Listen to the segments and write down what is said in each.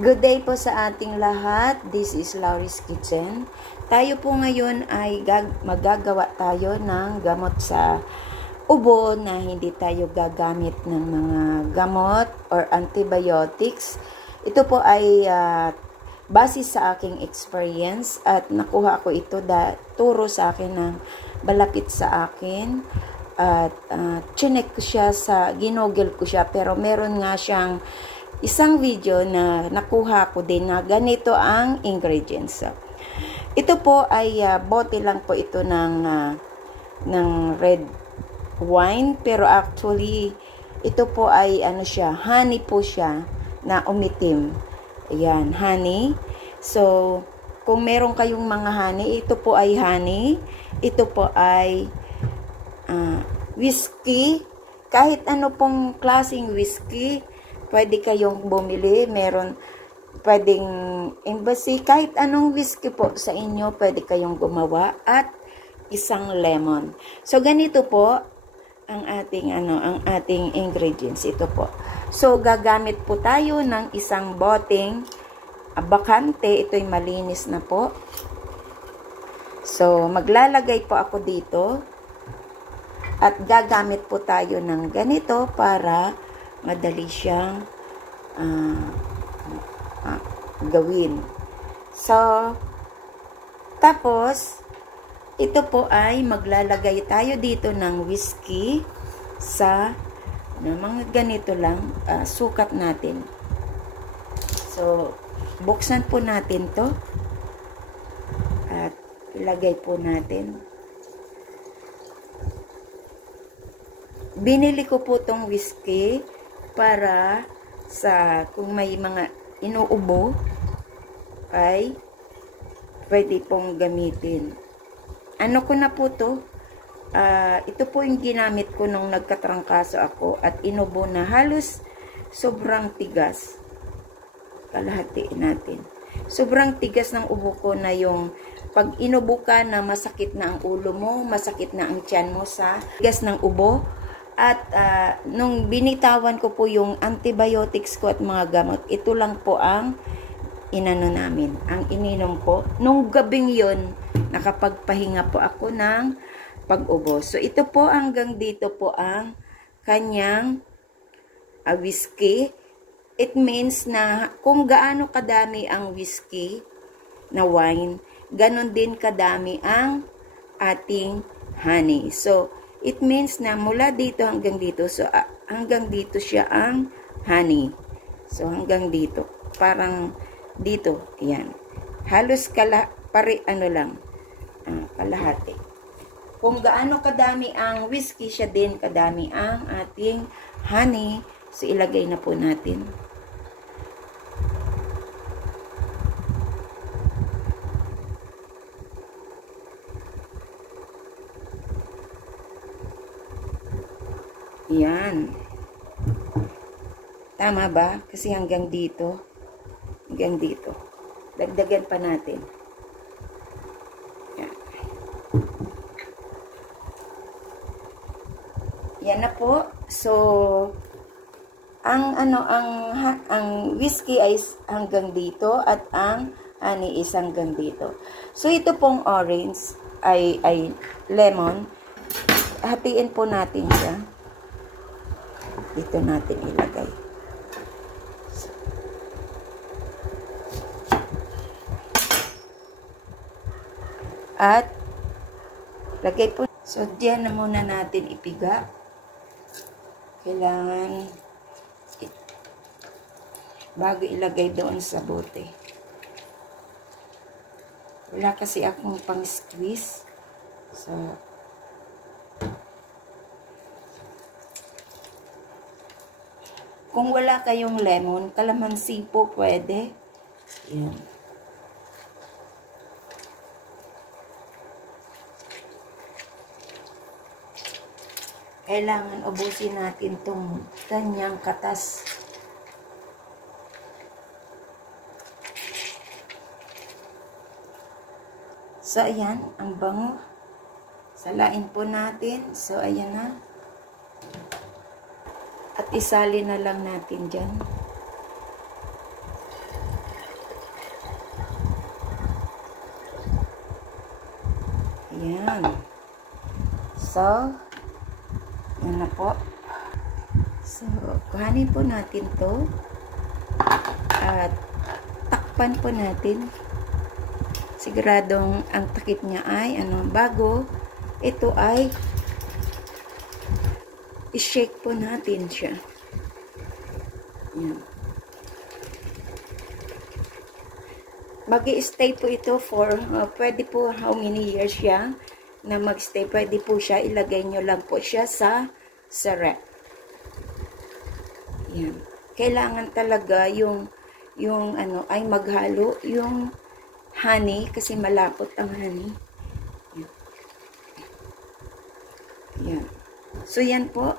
Good day po sa ating lahat. This is Laurie's Kitchen. Tayo po ngayon ay magagawa tayo ng gamot sa ubo na hindi tayo gagamit ng mga gamot or antibiotics. Ito po ay base sa aking experience at nakuha ko ito turo sa akin ng balakit sa akin. At chinek ko siya ginoggle ko siya, pero meron nga siyang isang video na nakuha ko din na ganito ang ingredients. Ito po ay bote lang po ito ng red wine, pero actually ito po ay honey po siya na umitim. Ayan, honey. So, kung meron kayong mga honey, ito po ay honey. Ito po ay whiskey. Kahit ano pong klaseng whiskey, pwede kayong bumili. Meron pwedeng embassy, kahit anong whiskey po sa inyo, pwede kayong gumawa, at isang lemon. So ganito po ang ating ingredients. Ito po. So gagamit po tayo ng isang boteng bakante. Ito'y malinis na po. So maglalagay po ako dito at gagamit po tayo ng ganito para madali siyang gawin. So, tapos, ito po ay maglalagay tayo dito ng whiskey sa mga ganito lang, sukat natin. So, buksan po natin to at ilagay po natin. Binili ko po tong whiskey para kung may mga inuubo ay pwede pong gamitin. Ano ko na po to? Ito po yung ginamit ko nung nagkatrangkaso ako at inubo na halos sobrang tigas. Kalahatiin natin. Sobrang tigas ng ubo ko na yung pag inubo ka na masakit na ang ulo mo, masakit na ang tiyan mo sa tigas ng ubo. At nung binitawan ko po yung antibiotics ko at mga gamot, ito lang po ang namin, ang ininom ko. Nung gabing yun, nakapagpahinga po ako ng pag-ubo. So ito po, hanggang dito po ang kanyang whiskey. It means na kung gaano kadami ang whiskey na wine, ganon din kadami ang ating honey. So it means na mula dito hanggang dito. So, hanggang dito siya ang honey. So, hanggang dito. Parang dito. Ayan. Halos kalahati. Kung gaano kadami ang whiskey, siya din kadami ang ating honey. So, ilagay na po natin. Yan. Tama ba? Kasi hanggang dito. Hanggang dito. Dagdagan pa natin. Yan. Yan na po. So, ang whiskey ay hanggang dito at ang honey is hanggang dito. So, ito pong orange ay lemon. Hatiin po natin siya. Dito natin ilagay. At lagay po. So, diyan na muna natin ipiga. Kailangan bago ilagay doon sa bote. Wala kasi akong pang-squeeze. So, kung wala kayong lemon, kalamansi po pwede. Yan. Kailangan ubusin natin itong kanyang katas. So, ayan, ang bango. Salain po natin. So, ayan na. At isali na lang natin dyan. Ayan. So, yan na po. So, kuhanin po natin to. At takpan po natin. Siguradong ang takip niya ay bago ito ay i-shake po natin siya. Yan. Mag-i-stay po ito for pwede po how many years siya na mag-stay. Pwede po siya, ilagay nyo lang po siya sa ref. Yan. Kailangan talaga yung ay maghalo yung honey kasi malapot ang honey. Yan. Yan. So, yan po.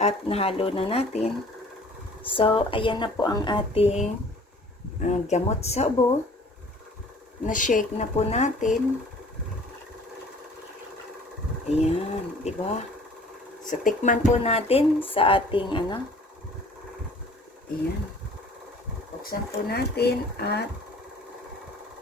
At nahalo na natin. So, ayan na po ang ating gamot sa ubo. Na-shake na po natin. Ayan. Diba? So, tikman po natin sa ating ayan. Buksan po natin at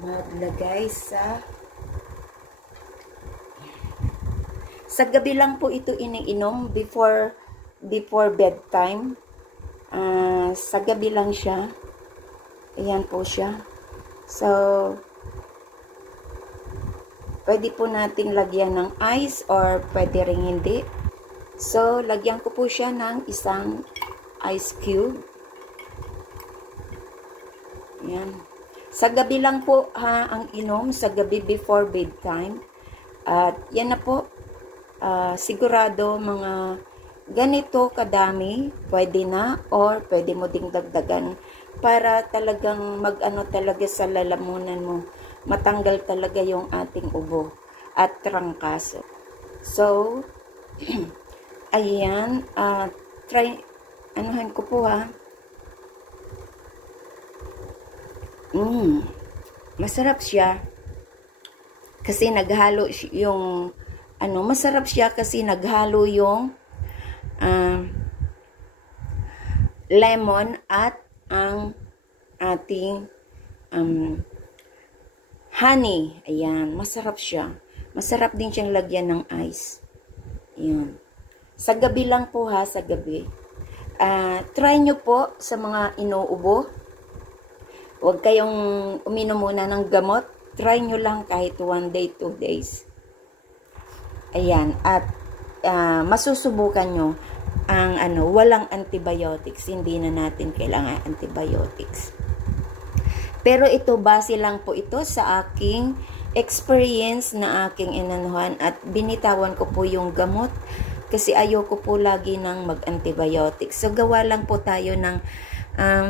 maglagay sa gabi lang po ito iniinom before bedtime. Sa gabi lang siya. Ayan po siya. So, pwede po nating lagyan ng ice or pwede ring hindi. So, lagyan ko po siya ng isang ice cube. Ayan. Sa gabi lang po ang inom, sa gabi before bedtime. At yan na po, sigurado mga ganito kadami, pwede na or pwede mo ding dagdagan para talagang talaga sa lalamunan mo. Matanggal talaga yung ating ubo at trangkaso. So, ayan, anuhan ko po masarap siya kasi naghalo yung masarap siya kasi naghalo yung lemon at ang ating honey. Ayan, masarap siya. Masarap din siyang lagyan ng ice. Ayan. Sa gabi lang po sa gabi. Try nyo po sa mga inuubo. Huwag kayong uminom muna ng gamot. Try nyo lang kahit 1 day, 2 days. Ayan. At masusubukan nyo ang walang antibiotics. Hindi na natin kailangan antibiotics. Pero ito, base lang po ito sa aking experience na aking inanuhan at binitawan ko po yung gamot kasi ayoko po lagi ng mag-antibiotics. So, gawa lang po tayo ng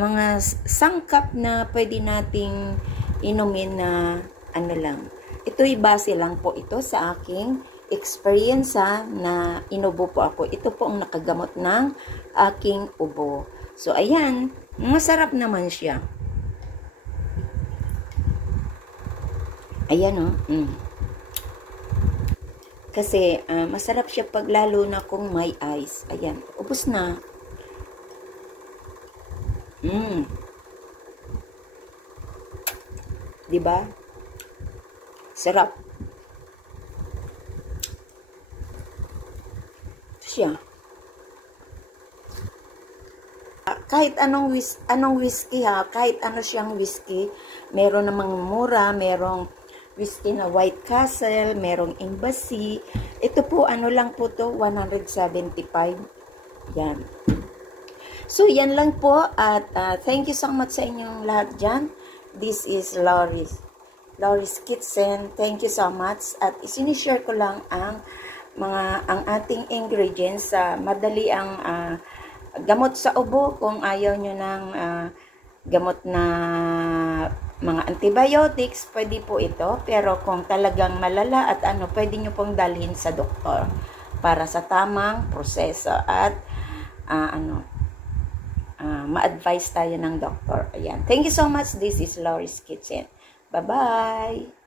mga sangkap na pwede nating inumin na lang. Ito'y base lang po ito sa aking experience na inubo po ako. Ito po ang nakagamot ng aking ubo. So, ayan. Masarap naman siya. Ayan Kasi, masarap siya pag lalo na kung may ice. Ayan. Ubos na. Diba? Sarap. Ito siya. Kahit anong whiskey kahit ano siyang whiskey, meron namang mura, merong whiskey na White Castle, merong Embassy. Ito po, lang po to, 175. Yan. So, yan lang po. At thank you so much sa inyong lahat dyan. This is Lori's Kitchen. Thank you so much. At isinishare ko lang ang ating ingredients sa madali ang gamot sa ubo. Kung ayaw nyo ng gamot na mga antibiotics, pwede po ito. Pero kung talagang malala at pwede nyo pong dalhin sa doktor para sa tamang proseso at ma-advise tayo ng doktor. Ayan. Thank you so much. This is Lori's Kitchen. Bye-bye!